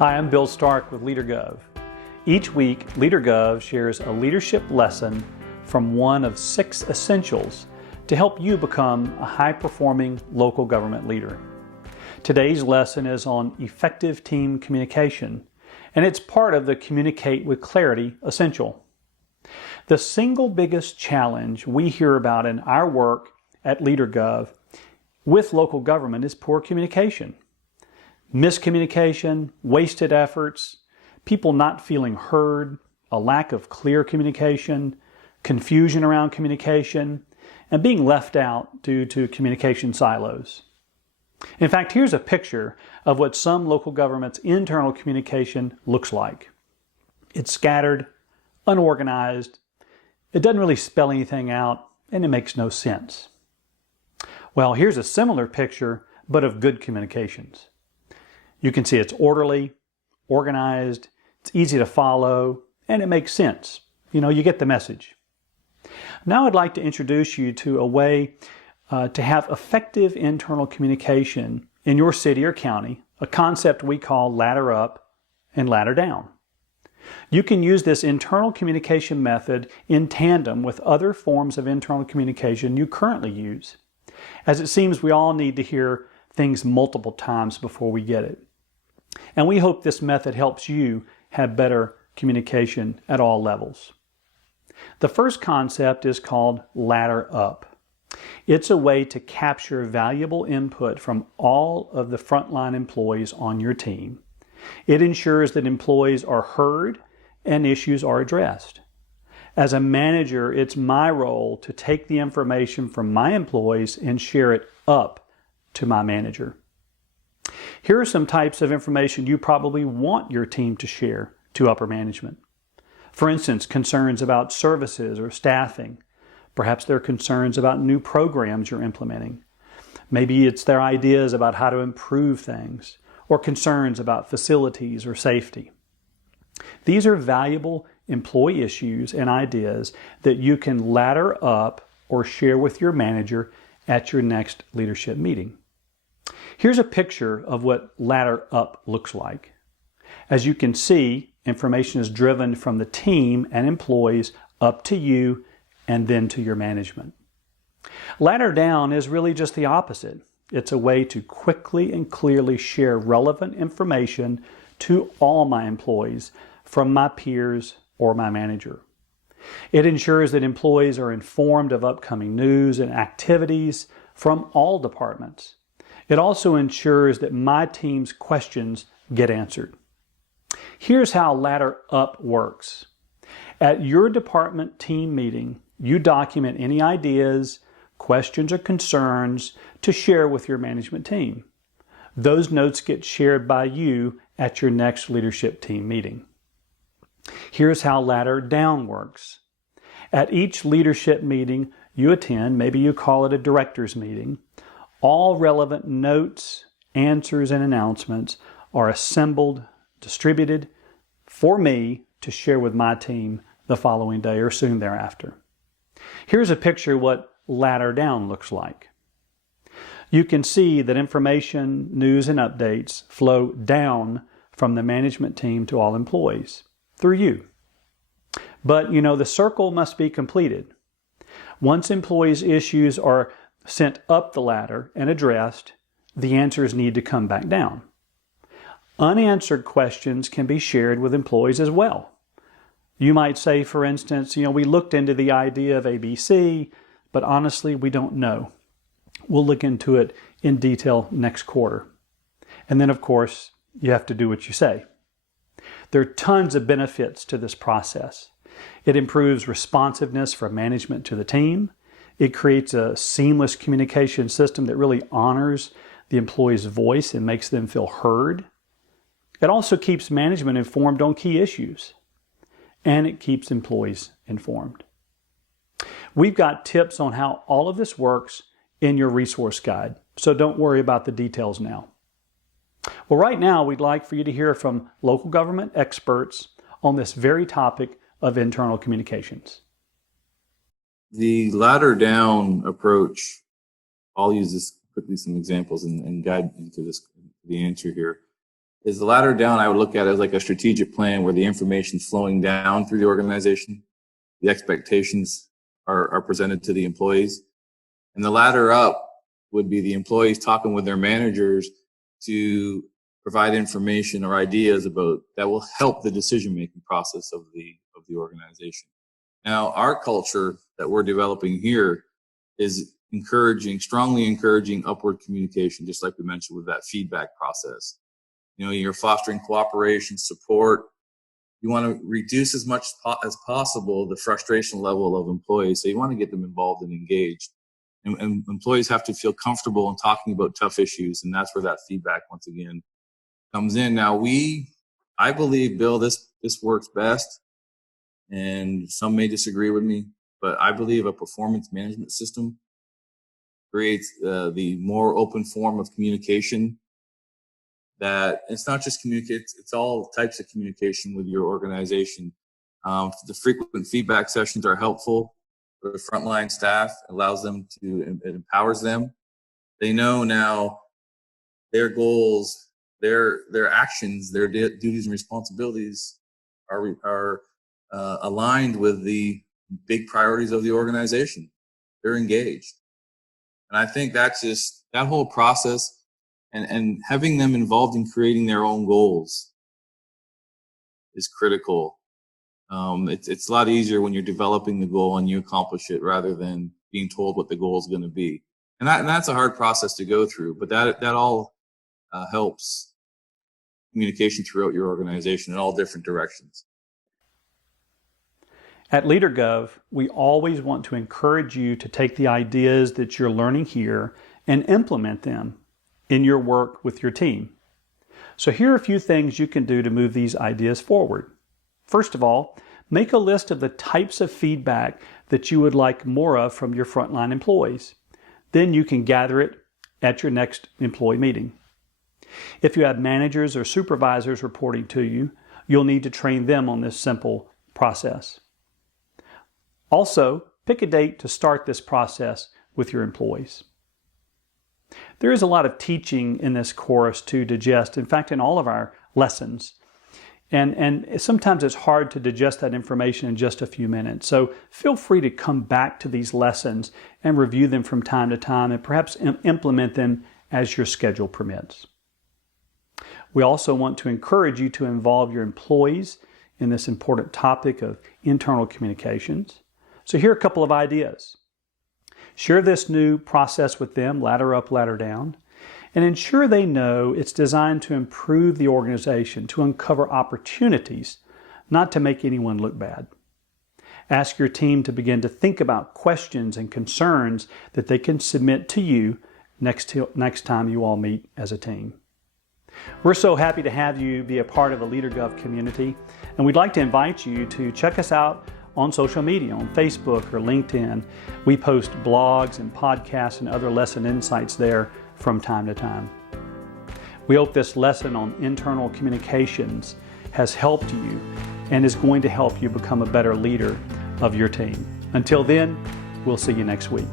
Hi, I'm Bill Stark with LeaderGov. Each week, LeaderGov shares a leadership lesson from one of 6 essentials to help you become a high-performing local government leader. Today's lesson is on effective team communication, and it's part of the Communicate with Clarity essential. The single biggest challenge we hear about in our work at LeaderGov with local government is poor communication. Miscommunication, wasted efforts, people not feeling heard, a lack of clear communication, confusion around communication, and being left out due to communication silos. In fact, here's a picture of what some local government's internal communication looks like. It's scattered, unorganized, it doesn't really spell anything out, and it makes no sense. Well, here's a similar picture, but of good communications. You can see it's orderly, organized, it's easy to follow, and it makes sense. You get the message. Now I'd like to introduce you to a way to have effective internal communication in your city or county, a concept we call ladder up and ladder down. You can use this internal communication method in tandem with other forms of internal communication you currently use, as it seems we all need to hear things multiple times before we get it. And we hope this method helps you have better communication at all levels. The first concept is called ladder up. It's a way to capture valuable input from all of the frontline employees on your team. It ensures that employees are heard and issues are addressed. As a manager, it's my role to take the information from my employees and share it up to my manager. Here are some types of information you probably want your team to share to upper management. For instance, concerns about services or staffing. Perhaps they're concerns about new programs you're implementing. Maybe it's their ideas about how to improve things, or concerns about facilities or safety. These are valuable employee issues and ideas that you can ladder up or share with your manager at your next leadership meeting. Here's a picture of what ladder up looks like. As you can see, information is driven from the team and employees up to you and then to your management. Ladder down is really just the opposite. It's a way to quickly and clearly share relevant information to all my employees from my peers or my manager. It ensures that employees are informed of upcoming news and activities from all departments. It also ensures that my team's questions get answered. Here's how ladder up works. At your department team meeting, you document any ideas, questions, or concerns to share with your management team. Those notes get shared by you at your next leadership team meeting. Here's how ladder down works. At each leadership meeting you attend, maybe you call it a director's meeting, all relevant notes, answers, and announcements are assembled, distributed for me to share with my team the following day or soon thereafter. Here's a picture of what ladder down looks like. You can see that information, news, and updates flow down from the management team to all employees through you. But the circle must be completed. Once employees' issues are sent up the ladder and addressed, the answers need to come back down. Unanswered questions can be shared with employees as well. You might say, for instance, we looked into the idea of ABC, but honestly, we don't know. We'll look into it in detail next quarter. And then, of course, you have to do what you say. There are tons of benefits to this process. It improves responsiveness from management to the team. It creates a seamless communication system that really honors the employee's voice and makes them feel heard. It also keeps management informed on key issues, and it keeps employees informed. We've got tips on how all of this works in your resource guide, so don't worry about the details now. Well, right now, we'd like for you to hear from local government experts on this very topic of internal communications. The ladder down approach, I'll use this quickly, some examples and guide into the answer here. is the ladder down, I would look at it as like a strategic plan where the information is flowing down through the organization. The expectations are presented to the employees. And the ladder up would be the employees talking with their managers to provide information or ideas about that will help the decision-making process of the organization. Now, our culture that we're developing here is strongly encouraging upward communication, just like we mentioned with that feedback process. You know, you're fostering cooperation, support. You want to reduce as much as possible the frustration level of employees. So you want to get them involved and engaged. And employees have to feel comfortable in talking about tough issues. And that's where that feedback, once again, comes in. Now, I believe, Bill, this works best. And some may disagree with me, but I believe a performance management system creates the more open form of communication. That it's not just communicate, it's all types of communication with your organization. The frequent feedback sessions are helpful for the frontline staff, allows them it empowers them. They know now their goals, their actions, their duties and responsibilities are aligned with the big priorities of the organization. They're engaged. And I think that's just that whole process and having them involved in creating their own goals is critical. It's a lot easier when you're developing the goal and you accomplish it rather than being told what the goal is going to be. And that's a hard process to go through, but that all helps communication throughout your organization in all different directions. At LeaderGov, we always want to encourage you to take the ideas that you're learning here and implement them in your work with your team. So here are a few things you can do to move these ideas forward. First of all, make a list of the types of feedback that you would like more of from your frontline employees. Then you can gather it at your next employee meeting. If you have managers or supervisors reporting to you, you'll need to train them on this simple process. Also, pick a date to start this process with your employees. There is a lot of teaching in this course to digest, in fact, in all of our lessons. And sometimes it's hard to digest that information in just a few minutes. So feel free to come back to these lessons and review them from time to time and perhaps implement them as your schedule permits. We also want to encourage you to involve your employees in this important topic of internal communications. So here are a couple of ideas. Share this new process with them, ladder up, ladder down, and ensure they know it's designed to improve the organization, to uncover opportunities, not to make anyone look bad. Ask your team to begin to think about questions and concerns that they can submit to you next time you all meet as a team. We're so happy to have you be a part of the LeaderGov community, and we'd like to invite you to check us out on social media, on Facebook or LinkedIn. We post blogs and podcasts and other lesson insights there from time to time. We hope this lesson on internal communications has helped you and is going to help you become a better leader of your team. Until then, we'll see you next week.